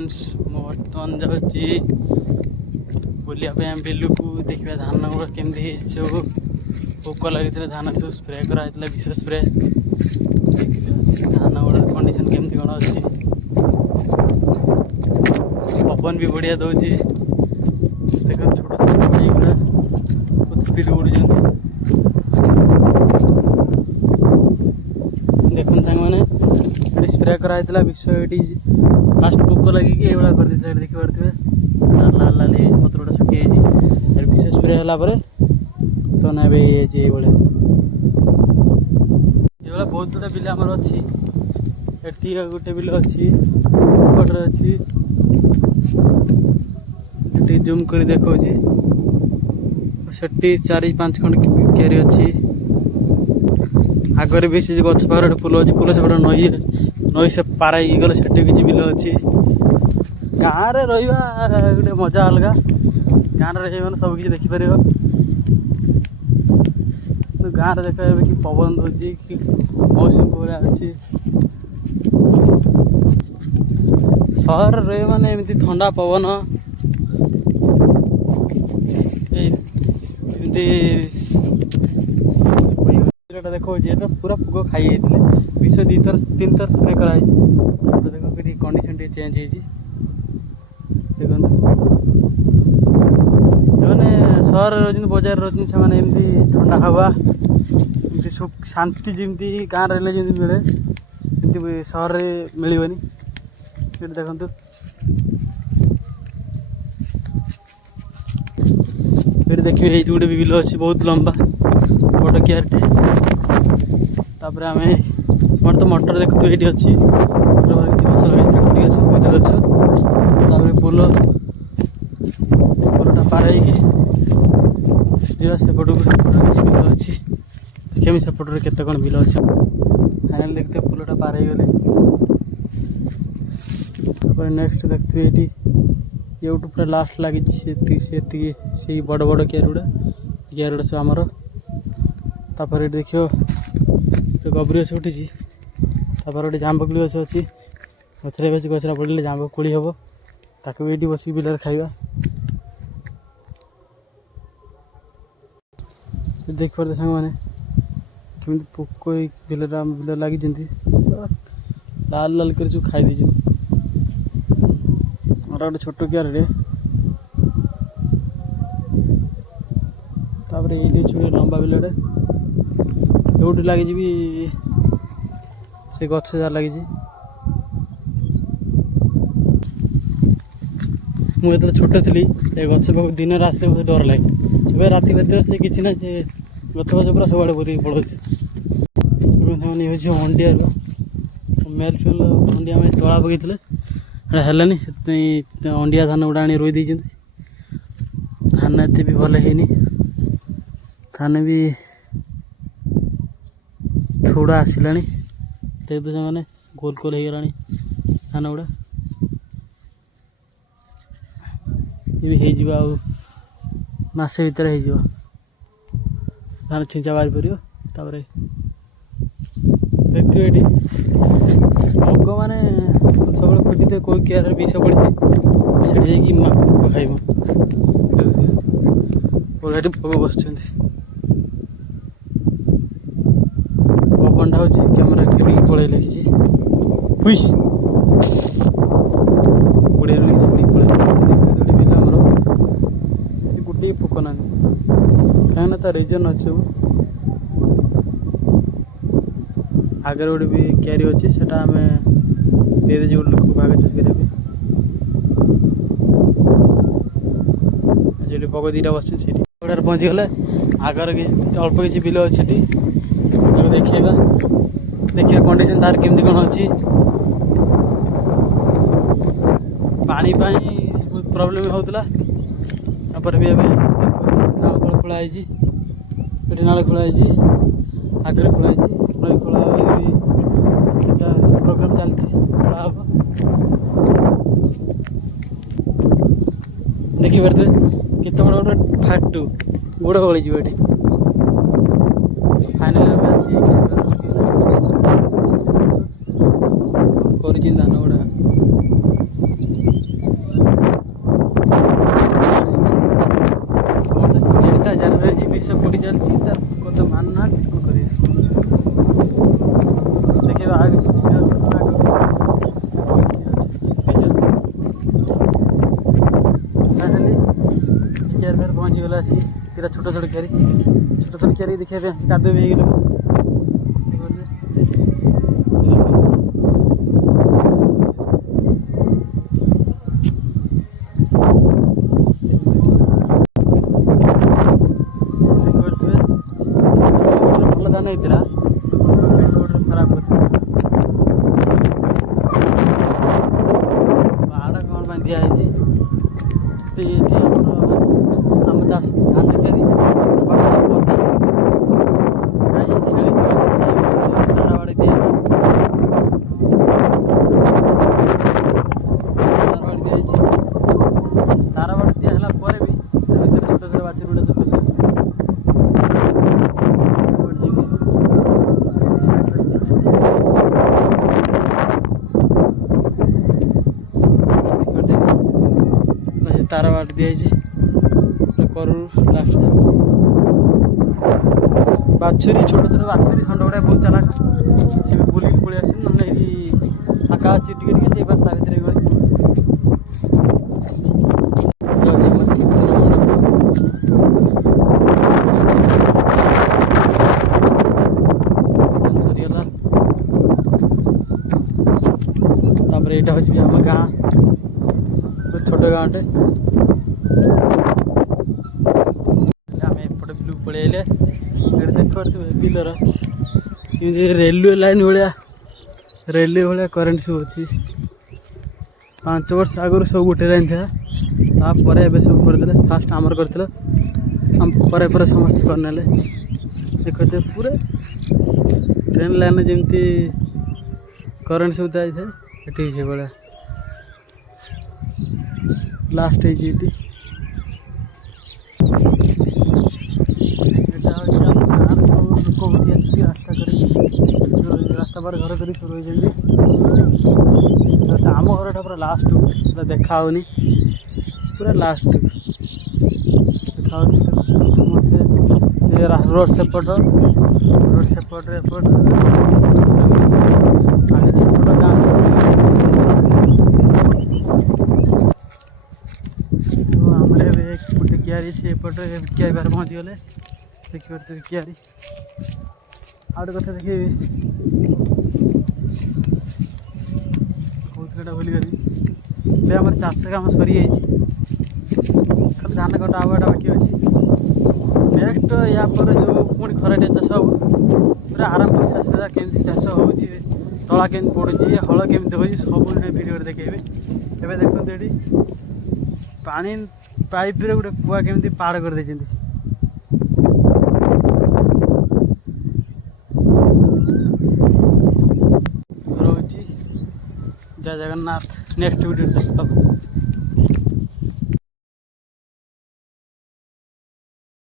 Friends बर्तमान जाऊँगी बुलाया बिलू को देखा धान गुड़ा केमती सब पोक लगी धान सब स्प्रे कराई विष स्प्रे धान गुड़ा कंडीशन केमती कौन अच्छी पवन भी बढ़िया दौर देख छोट छोट पाई गुड़ा स्पीड उड़ुं देखुन सांग मैंने स्प्रे कराई विष ये फास्ट पोक लगे ये कर देखिपे लाल लाल पत्र गुड़ा सुखी विष स्प्रे है तो ना ये बहुत गुड़ा बिल आमर अच्छी गोटे बिल अच्छी पटर अच्छी जूम कर देखा से 4-5 खंड क्यारी अच्छी आगे भी से गच पाखे गोटे पुल अच्छी पुल से नई नई से पाराई गले से किसी बिल अच्छी गाँव में रहा गोटे मजा अलग गाँव में रही सब किसी देखिपर गाँव में देखा कि पवन दौर कि मौसम भाया अच्छी सहर रही मैंने एमती ठंडा पवन देखो पूरा पोक खाई विष 2-3 थर स्प्रे कराई देखो कि कंडीशन टे चेंज होने सहर रोज बजार रोज से एमती ठंडा हवा शांति जमी गाँव रही जमी मिले एमती सहर में मिलनी देखु ये देखिए ये गोटे बिल अच्छी बहुत लंबा बड़ क्यारटे तापर आम मोर तो मटर देखु ये अच्छी गच लगे काकुड़ी गच बहुत गच पुलटा पार जा सेपट किसी बिल अच्छी देखिए सेपटे केते कौन बिल अच्छे फाइनाल देखते पुलटा पार गले नेक्स्ट देखते ये यूट्यूब पूरा लास्ट लगी से बड़ बड़ क्यार गुड़ा सब आमर तापर देखियो गबरी गछ उठी गोटे जाम्ब कोली गछ अच्छी गचरे बस गचरा पड़े जाम्ब कोली हम ताकू भी ये बस बिल खाइबा देख पारे सांग मैंने कमी पोक बिल लगी लाल लाल कर खाई दीजिए गोटे छोट क्यारे ये लंबा बिलटे यूटी लगी से गछ जार लगी मुझे छोट थी गछ पाक दिन आसे मुझे डर लगे अब राति राति से किसी ना गछ गछ पूरा सब आड़े बुरी पड़े अंडिया मेल फिल अंडिया में तला पकई हेलानी अंडिया धान गुड़ा आनी रोई देते धान एत भी भल है धान भी थोड़ा आसला देख दे मैंने गोल गोल हो गला धान गुड़ा ये हो मसे भितर हो धान छिंचा बाहरी पड़ो देखते ये भोग मैंने सब खोजी कोई क्यार विष पड़ी से पोक खाइब पोक बस पवनटा हो कैमेरा क्लिक पड़े किसी हुईस उड़े किसी पड़े बिल आमर गोटे पोक ना कहीं तार रिजन अच्छे सब आगे गोटे भी क्यारी अच्छी से आम दे गोटे लोक भाग चाष करेंगे जो पग 2टा बस गुड़ार पहुँची गले आगर अल्प किसी बिल अच्छे देखा देखिए कंडीशन तार केमती कौन अच्छी पानी बहुत प्रॉब्लम होता भी नाल खोलाई नाल खोलाई आगे खोलाई खोला प्रोग्राम चलती खोला हम देखिपे केत बड़ गोटे फाटू गोड़ गली ये फाइनाल कर धान गुड़ा आसी तीरा छोट छोट क्यारी देखिए कादुआ भी भल धान होता खराब बाड़ कौन दिखाई आम चाष धान क्यारी छेली तार बाड़ी दिया तार बाड़ी दिहला भी छोट छोट बाछी गुड़ा सब पशि तार बाट दिखाई करू लास्ट बाछुरी छोट छोट बाछुरी खंड गुड़ा बहुत चलाक सी बुलिक पलि आस ना आका अच्छी टे ता भितर सरीगला यहाँ हूँ आम गाँ छोट गाँटे आम एपटे बिलू पलि आइले देख बिलर रेलवे लाइन भाया करेन्ट सब अच्छी 5 वर्ष आगुरी सब गोटे लाइन था तापर ए सब करदे फास्ट आमर कर आम पर समस्त करने देखते पूरा ट्रेन लाइन जमी करेन्ट सब जाए से भाया लास्ट है रास्ता पर घर कर आम घर पूरा लास्ट पूरा देखा पूरा लास्ट देखा समस्ते रोड सेपट एपट गाँ एक क्यारी से एपटे क्यारी बाहर पहुँची गले देखिए क्यारी आउट कथा देखिए बहुत भूल गली आम चाष कम सरी धान कटा आवाटा बाकी अच्छी नेक्स्ट या पर जो पुणी खराटे चाष हम पूरा आराम कर सुविधा केमी चाष हो तला केमी पड़ुची हल केमी हो सब भिडियो देखेबे एवं देखते ये पानी पाइप रे गोटे कुआ केमी पाड़ कर देछिन जय जगन्नाथ नेक्स्ट वीडियो देखा।